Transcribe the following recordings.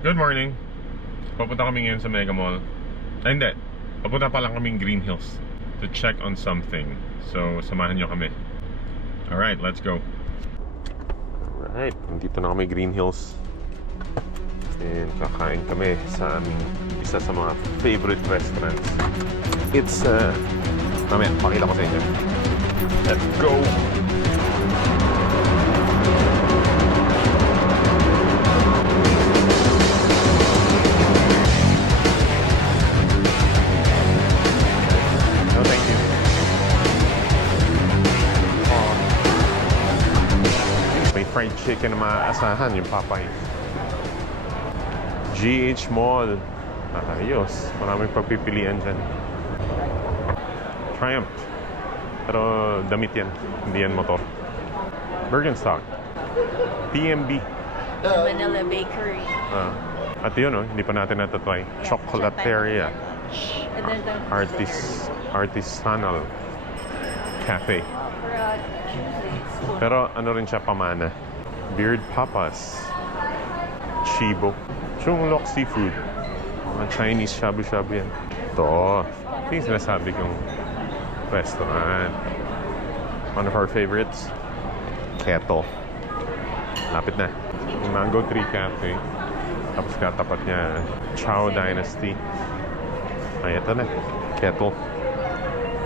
Good morning. Papunta kami ngayon sa Mega Mall. Ay, hindi. Papunta pa lang kaming Green Hills to check on something. So, samahan nyo kami. Alright, let's go. Alright, nandito na kami Green Hills. And kakain kami sa aming isa sa mga favorite restaurants. It's, mamaya, pakita ko sa inyo. Let's go! Fried chicken na maaasahan yung Popeyes. GH Mall. Ayos. Maraming pagpipilian dyan. Triumph. Pero damit yan. Hindi yan motor. Bergenstock. PMB. Manila Bakery. At yun, hindi pa natin natatry. Chocolateria. Artisanal Cafe. Pero ano rin siya, pamana. Beard Papas. Chibo. Chunglok Seafood. Mga Chinese shabu-shabu yan. Ito. Ito yung sinasabi kong restaurant. One of our favorites. Kettle. Lapit na. Mango Tree Cafe. Tapos katapat niya, Chow Dynasty. Ay, ito na. Kettle.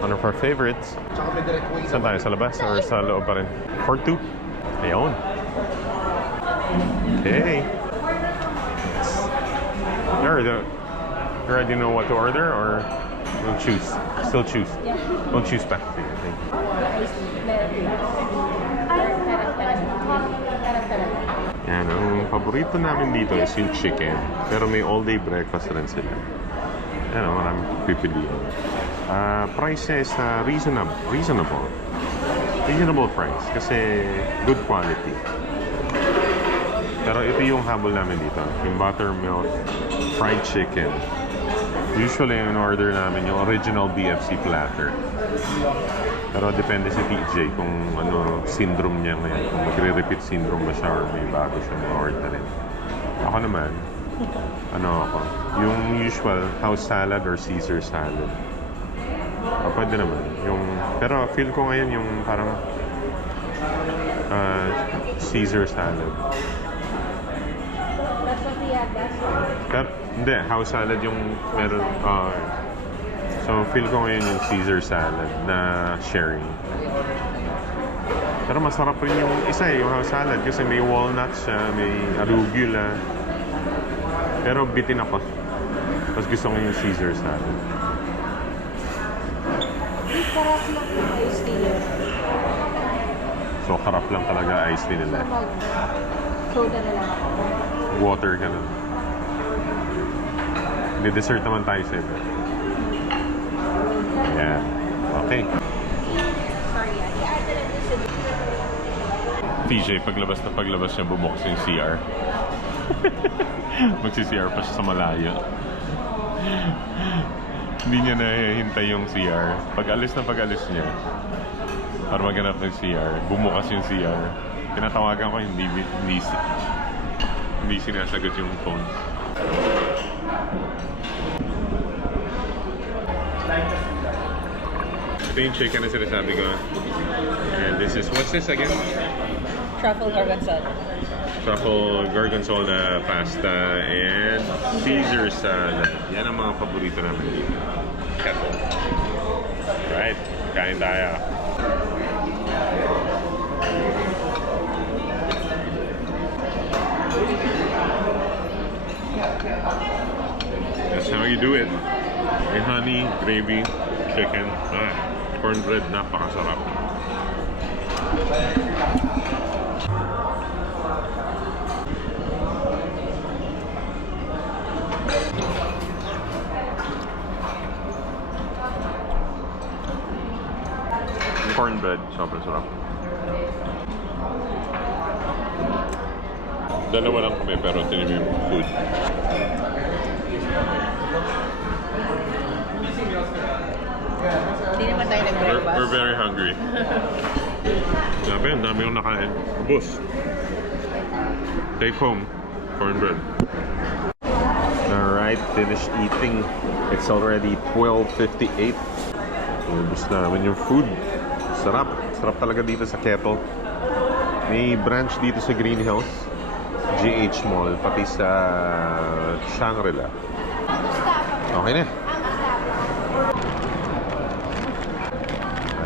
One of our favorites. Saan tayo? Sa labas or sa loob pa rin? For two. Ayun. Okay. You already know what to order or we'll choose? Still choose? Yeah. We'll choose back. Thank you. Yan, ang paborito namin dito is yung chicken. Pero may all-day breakfast rin sila. Yan, maraming pipilian. Price is reasonable price kasi good quality. Pero ito yung habol namin dito, yung buttermilk fried chicken. Usually yung order namin yung original BFC platter. Pero depende si TJ kung ano syndrome niya ngayon, kung magre-repeat syndrome ba siya or may bago siya ma-orderin. Ako naman, yung usual house salad or Caesar salad. Pwede naman. Pero feel ko ngayon yung parang Caesar salad. That's what we had last time. Pero, hindi, house salad yung meron. So feel ko ngayon yung Caesar salad na sharing. Pero masarap rin yung isa yung house salad kasi may walnuts siya, may arugula. Pero bitin ako. Tapos gusto ko yung Caesar salad. Sarap lang yung iced tea. So, harap lang talaga iced tea nila. Soda na lang ako. Water ka na. May dessert naman tayo sa iba. Yeah. Okay. Sorry, TJ, paglabas niya, bumukas yung CR. Magsi-CR pa siya sa malayo. Hindi niya nahihintay yung CR. Pag-alis niya, para maghanap ng CR, bumukas yung CR. Tinatawagan ko, hindi sinasagot yung phone. Ito yung chicken na sinasabi ko. And this is, what's this again? Truffle gorgonzola. Truffle gorgonzola pasta and Caesar salad. Yan ang mga paborito namin dito. Kettle. Right, kain tayo. That's how you do it. May honey, gravy, chicken, cornbread, napakasarap. Cornbread, sobrang sarap. Dalawa lang kami pero tinimi yung food. Hindi naman tayo nag-breakfast. We're very hungry. Sabi, ang dami yung nakain. Bus. Take home. Cornbread. night, finished eating. It's already 12:58. Ubus namin yung food. Sarap. Sarap talaga dito sa Kettle. May branch dito sa Green Hills, GH Mall, pati sa Shangri-La. Okay na.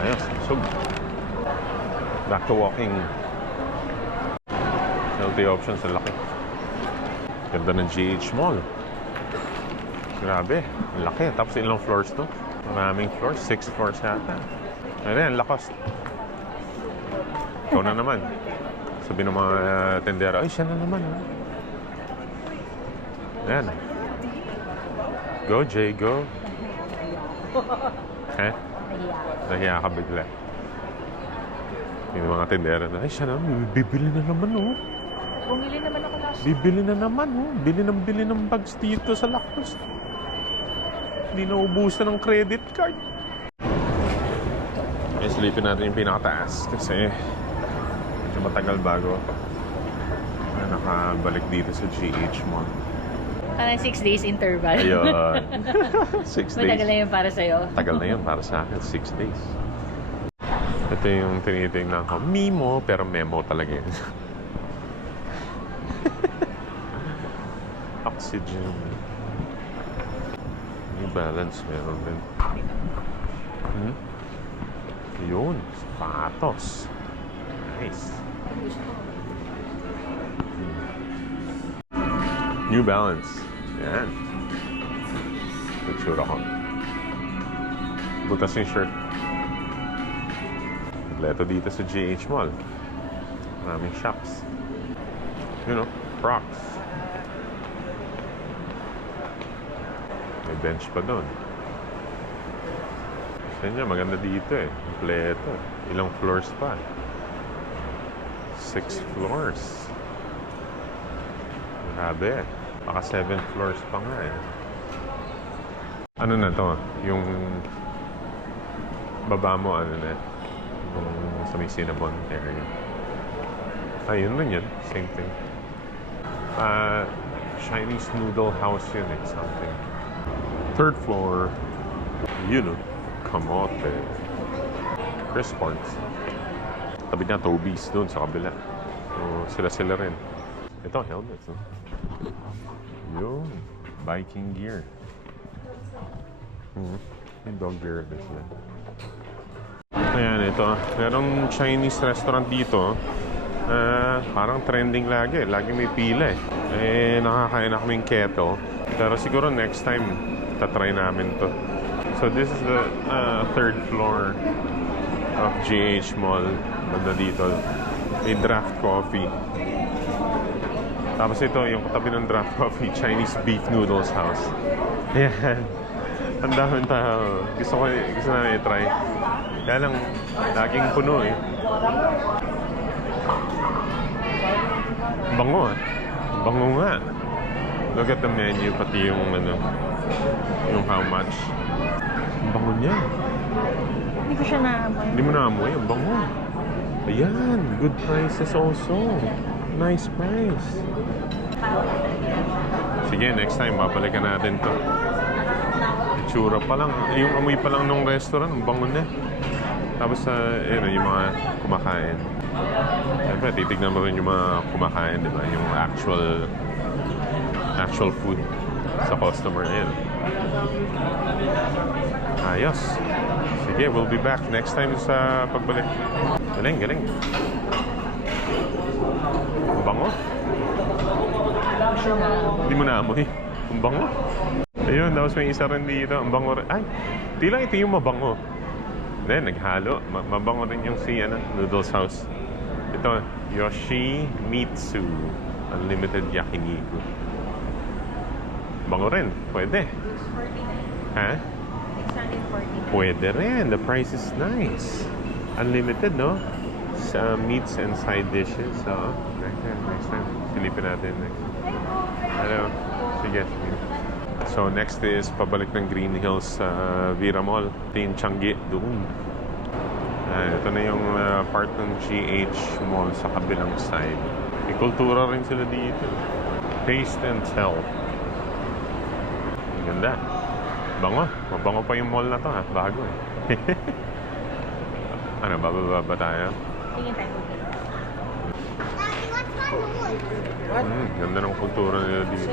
Ayos. So, back to walking. Healthy options, ang laki. Ganda ng GH Mall. Grabe, ang laki. Tapos ilang floors to? Maraming floors, 6 floors yata. Ayun, lakas. Ikaw na naman. Sabi ng mga tendera, ay, siya na naman. Ayan. Go, Jay, go. Eh? Nahiya ka bigla. Yung mga tendera na, ay, siya na, bibili na naman, oh. Bumili naman ako last. Bibili na naman, oh. Bili ng bags dito sa Lacoste. Hindi na ubusan ng credit card. Okay, silipin natin yung pinakataas kasi medyo matagal bago na nakabalik dito sa GH Mall. Parang 6 days interval. Ayun. 6 days. Matagal na yun para sa'yo. Tagal na yun para sa akin. 6 days. Ito yung tinitingnan ko. Mimo, pero memo talaga yun. Oxygen. New Balance meron din. Yun. Sapatos. Nice. New Balance. Yan. Nagsura ko. Butas yung shirt. Leto dito sa GH Mall. Maraming shops. You know, Crocs. May bench pa doon. Sa inyo, maganda dito eh. Kompleto. Ilang floors pa. 6 floors. Grabe. Baka 7 floors pa nga eh. Ano na to? Yung baba mo, ano na? Yung sa may Cinnabon area. Ayun na yun. Same thing. Chinese noodle house yun eh. Something. 3rd floor. You know. Kamote. Chris Parts. Tabi niya, Toby's doon sa kabila. So, sila rin. Ito, helmets, no? Yun. Biking gear. May dog beer din sila. Ayan, ito. Merong Chinese restaurant dito. Parang trending lagi. Lagi may pila eh. Nakakain na kaming keto. Pero siguro next time, tatry namin to. So this is the 3rd floor of GH Mall. Banda dito. May draft coffee. Tapos ito, yung katabi ng draft coffee, Chinese beef noodles house. Ayan. Ang daming tao. Gusto namin i-try. Kaya lang, laging puno eh. Bango ah. Bango nga. Look at the menu, pati yung yung how much. Ang bango niya. Hindi ko siya naamoy. Hindi mo naamoy? Ang bango. Ayan. Good prices also. Nice price. Sige, next time, babalikan natin to. Itsura pa lang. Yung amoy pa lang ng restaurant, ang bango na. Tapos yung mga kumakain. Siyempre, titignan mo rin yung mga kumakain, di ba? Yung actual food sa customer na yun. Ayos. Sige, we'll be back next time sa pagbalik. Galing. Ang bango. Hindi mo naamoy. Ang bango. Ayun, tapos may isa rin dito. Ang bango rin. Ay, di lang ito yung mabango. Then, naghalo. Mabango rin yung Noodles House. Ito, Yoshimitsu Unlimited Yakiniku. Bango rin. Pwede. Ha? Pwede rin. The price is nice. Unlimited, no? Sa meats and side dishes. So, next time. Silipin natin next. Hello. Sige. So, next is pabalik ng Green Hills sa Vera Mall. Ito yung Changi doon. Ito na yung part ng GH Mall sa kabilang side. May kultura rin sila dito. Taste and tell. Ganda. Bango. Mabango pa yung mall na to ha. Bago eh. Ano, bababa ba tayo? Tingin tayo. Ganda ng kultura nila dito.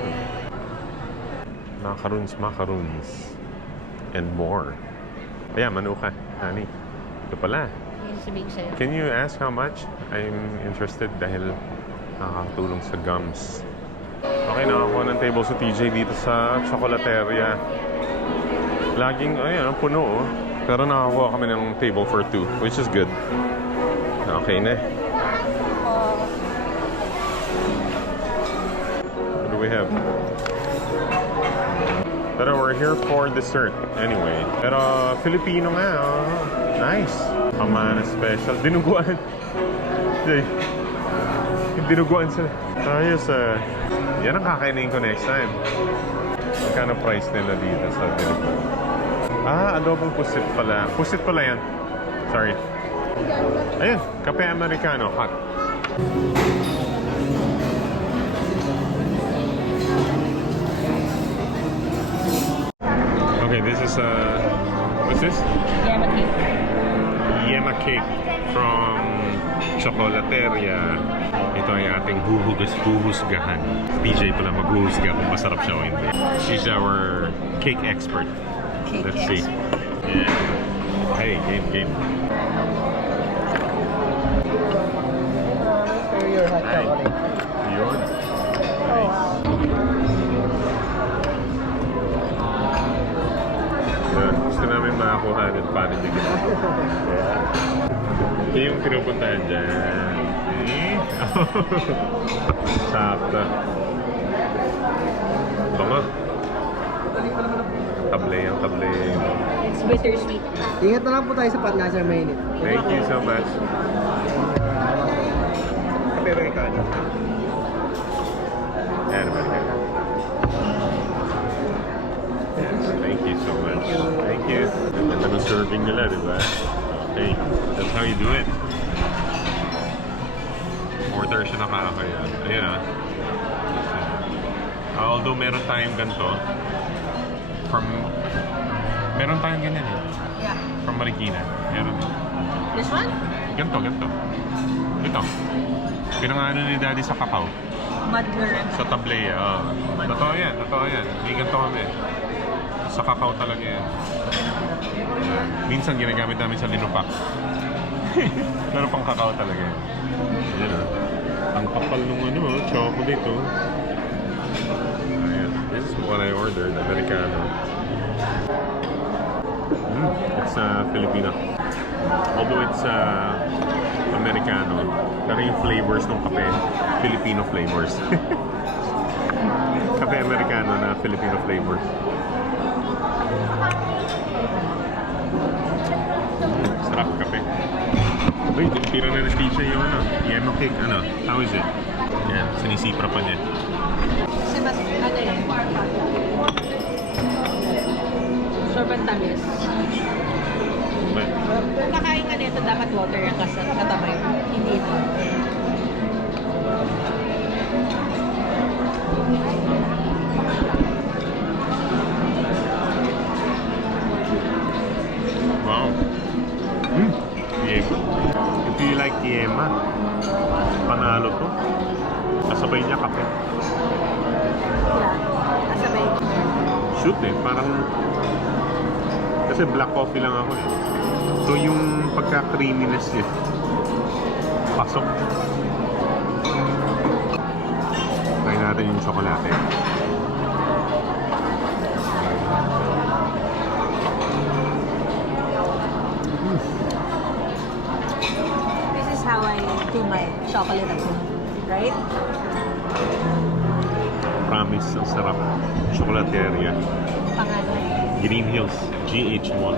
Macaroons. And more. Ayan, manuka. Honey. Ito pala. Yung sabihin sa'yo. Can you ask how much? I'm interested dahil nakakatulong sa gums. Okay, nakakuha ng table sa TJ dito sa Chocolateria. Laging, ayun, puno oh. Pero nakakuha kami ng table for 2, which is good. Okay na. What do we have? Pero we're here for dessert anyway. Pero Filipino nga, oh. Nice. Pamana special. Dinuguan. Dinuguan sila. Ayos yan ang kakainin ko next time. Magkano price nila dito sa Pilipinas? Adobong pusit pala. Pusit pala yan. Sorry. Ayun, kape Americano, hot. Okay, this is what's this? Yema cake. Yema cake from Chocolateria. Ito ay ating huhusgahan. DJ pala maghuhusga kung masarap siya o hindi. She's our cake expert. Let's see. Yeah. Hey, game. Superior hot chocolate. Yun. Nice. Yun. Gusto namin makakuha ng paano niya ginagawa. Yeah. Ito yung pinupuntahan dyan. Sakta. Bango. Table. It's bittersweet. Ingat na lang po tayo sa patna sa mainit. Thank you so much. Kape Americano. And Americano. Yes, thank you so much. Thank you. Ganda ng serving nila, di ba? Okay, that's how you do it. Order siya na kakaya. Ayan although meron tayong ganito, meron tayong ganyan eh. Yeah. From Marikina. Meron. This one? Ganito. Ito. Pinangano ni Daddy sa kakao. Madler. Sa tablea. Totoo yan. Hindi ganito kami. Sa kakao talaga yan. Minsan ginagamit namin sa linupak. Pero pang kakao talaga yan. Ayan ang kapal nung chocolate Ayan. This is what I ordered. Americano. It's Filipino. Although it's Americano, pero yung flavors ng kape, Filipino flavors. Kape Americano na Filipino flavors. Sarap kape. Wait, tira na ng teacher yung yema cake. How is it? Yan, sinisipra pa niya. Kasi mas, sobrang tamis. But, Kung kakain ka nito, dapat water yung katabay. Hindi ito. wow. Yema. If you like yema, panalo to. Kasabay niya kape. Yeah. Kasabay. Shoot parang kasi black coffee lang ako eh. So yung pagka-creaminess niya pasok. Try natin yung tsokolate. This is how I do my chocolate at home. Right? Promise, ang sarap. Chocolateria. Pangalan. Green Hills, GH1.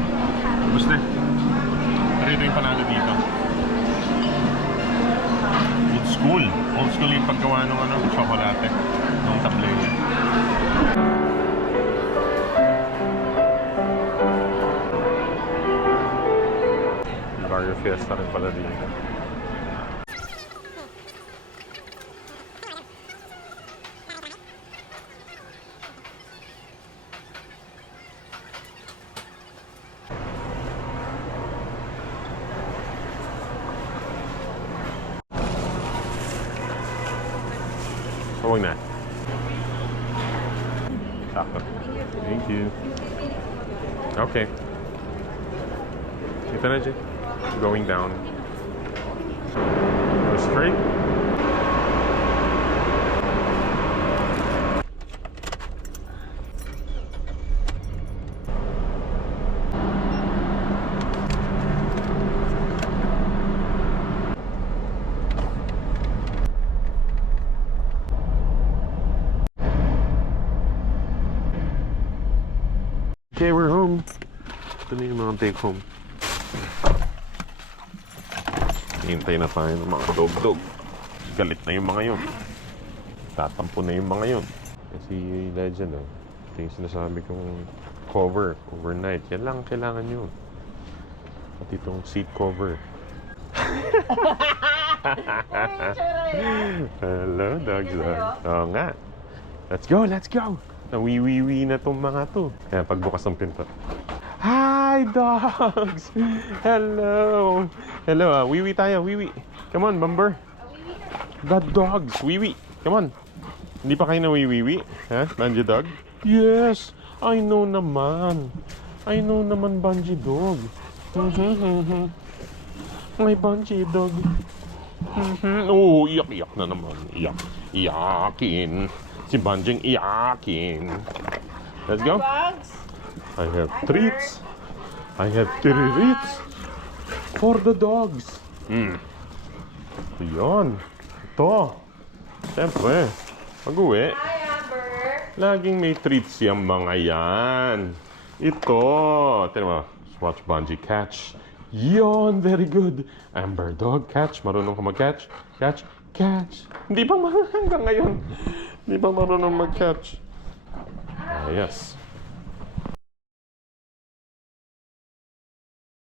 good. Tapos na. Pero ito yung panalo dito. Old school. Old school yung paggawa ng chocolate. Ng tablero. Barrio Fiesta rin pala dito. Huwag na. Sakto. Thank you. Okay. Ito na, Jay. Going down. Go straight. Okay, we're home. Ito na yung mga take home. Hintay na tayo ng mga dog-dog. Galit na yung mga yun. Tatampo na yung mga yun. Kasi Legend, ito yung sinasabi kong cover, overnight. Yan lang kailangan nyo. Pati itong seat cover. Hello, dogs. Oo nga. Let's go, let's go. Nawiwiwi na tong mga to. Kaya pagbukas ng pinto. Hi, dogs! Hello! Hello, wiwi tayo, wiwi. Come on, Bumper. The dogs, wiwi. Come on. Hindi pa kayo nawiwiwi? Ha? Banji dog? Yes! I know naman. I know naman, Banji dog. My Banji dog. Oh, iyak-iyak na naman. Iyak. Iyakin. Si Banjing iyakin. Let's go. I have treats. I have treats for the dogs. Yun. Ito. Siyempre, pag-uwi. Laging may treats yung mga yan. Ito. Tignan mo. Watch Banji catch. Yon, very good. Amber dog, catch. Marunong ka mag-catch? Catch. Catch. Hindi pa hanggang ngayon. Hindi pa marunong mag-catch. Ah, yes.